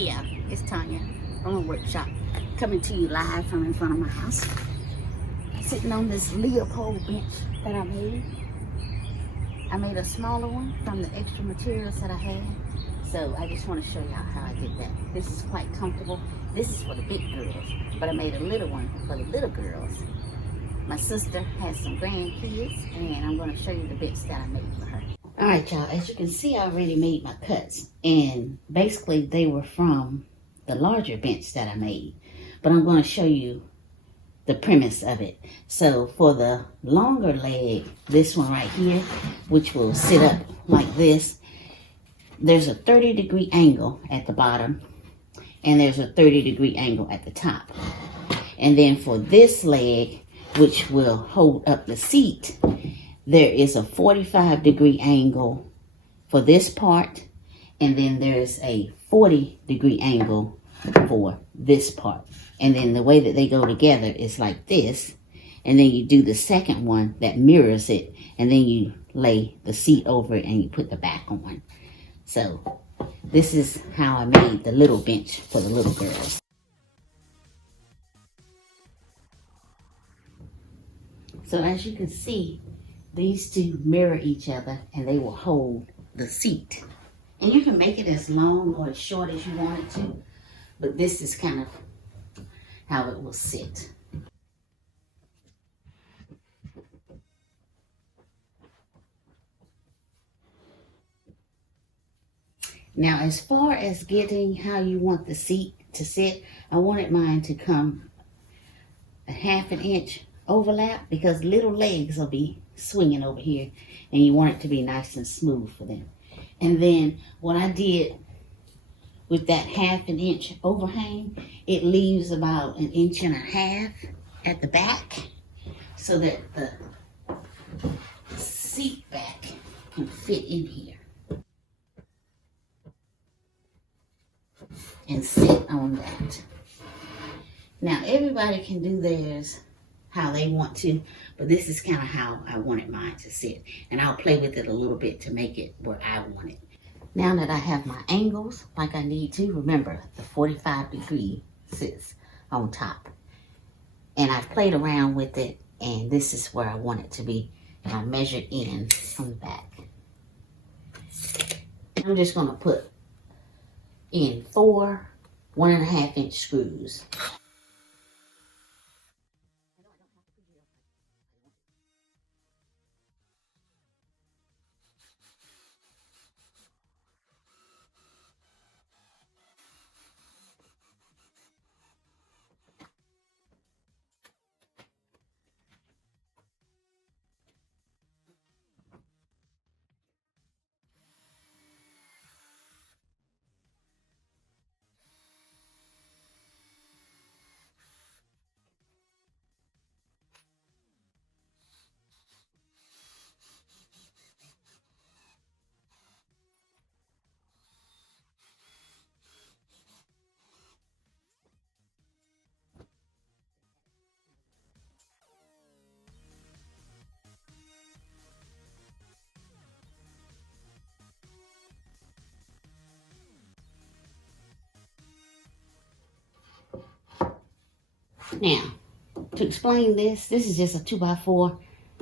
Yeah, it's Tanya from a workshop, coming to you live from in front of my house. Sitting on this Leopold bench that I made. I made a smaller one from the extra materials that I had. So I just want to show y'all how I did that. This is quite comfortable. This is for the big girls, but I made a little one for the little girls. My sister has some grandkids, and I'm going to show you the bits that I made for her. All right, y'all, as you can see, I already made my cuts, and basically they were from the larger bench that I made, but I'm going to show you the premise of it. So for the longer leg, this one right here, which will sit up like this, there's a 30-degree angle at the bottom, and there's a 30-degree angle at the top. And then for this leg, which will hold up the seat, there is a 45-degree angle for this part, and then there's a 40-degree angle for this part. And then the way that they go together is like this, and then you do the second one that mirrors it, and then you lay the seat over it and you put the back on. So this is how I made the little bench for the little girls. So as you can see, these two mirror each other and they will hold the seat. And you can make it as long or as short as you want it to, but this is kind of how it will sit. Now, as far as getting how you want the seat to sit, I wanted mine to come a 1/2 inch overlap because little legs will be swinging over here, and you want it to be nice and smooth for them. And then what I did with that 1/2 inch overhang, it leaves about 1.5 inches at the back so that the seat back can fit in here and sit on that. Now everybody can do theirs how they want to, but this is kind of how I wanted mine to sit, and I'll play with it a little bit to make it where I want it. Now that I have my angles like I need to, remember the 45-degree sits on top, and I've played around with it, and this is where I want it to be, and I measured in from the back. I'm just going to put in 4 1.5 inch screws. Now, to explain this is just a 2x4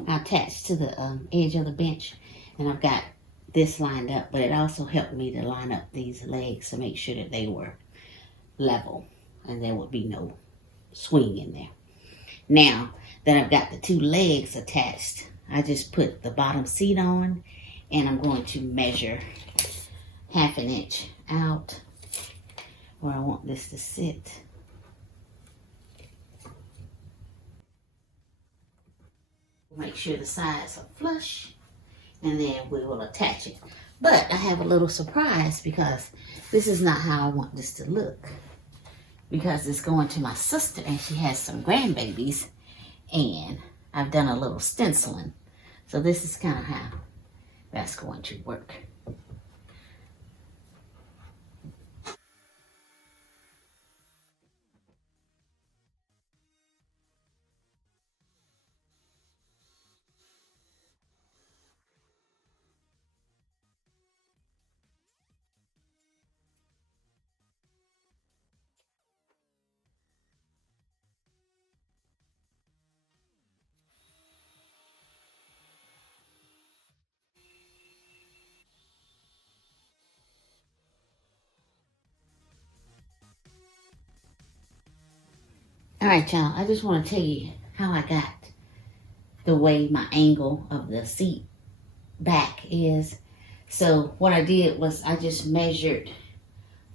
attached to the edge of the bench, and I've got this lined up, but it also helped me to line up these legs to make sure that they were level and there would be no swing in there. Now that I've got the 2 legs attached, I just put the bottom seat on, and I'm going to measure 1/2 inch out where I want this to sit. Make sure the sides are flush, and then we will attach it. But I have a little surprise because this is not how I want this to look, because it's going to my sister and she has some grandbabies, and I've done a little stenciling. So this is kind of how that's going to work. All right, y'all. I just want to tell you how I got the way my angle of the seat back is. So what I did was I just measured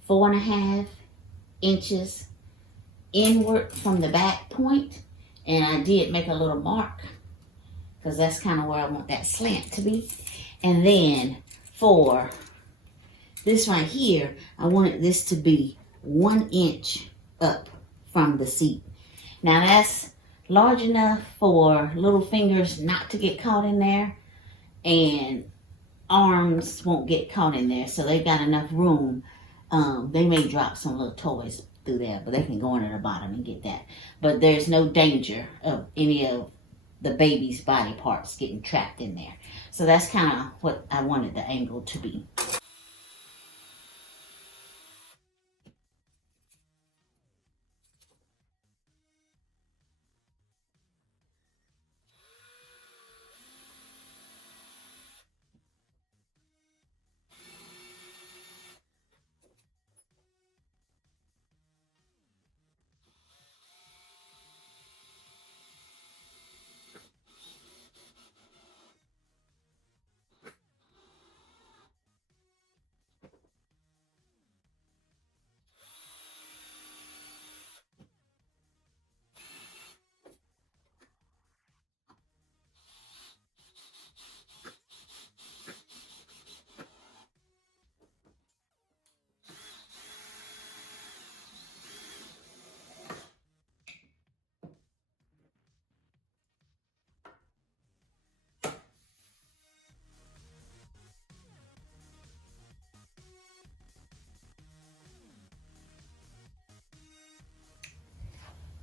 4.5 inches inward from the back point, and I did make a little mark because that's kind of where I want that slant to be. And then for this right here, I wanted this to be 1 inch up from the seat. Now that's large enough for little fingers not to get caught in there, and arms won't get caught in there, so they've got enough room. They may drop some little toys through there, but they can go into the bottom and get that. But there's no danger of any of the baby's body parts getting trapped in there. So that's kind of what I wanted the angle to be.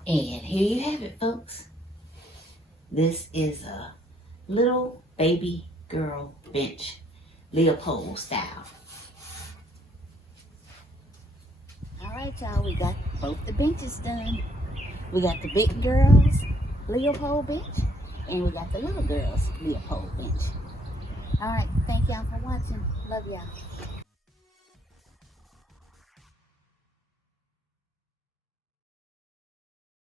And here you have it, folks. This is a little baby girl bench, Leopold style. All right, y'all, we got both the benches done. We got the big girls Leopold bench, and we got the little girls Leopold bench. All right, thank y'all for watching. Love y'all.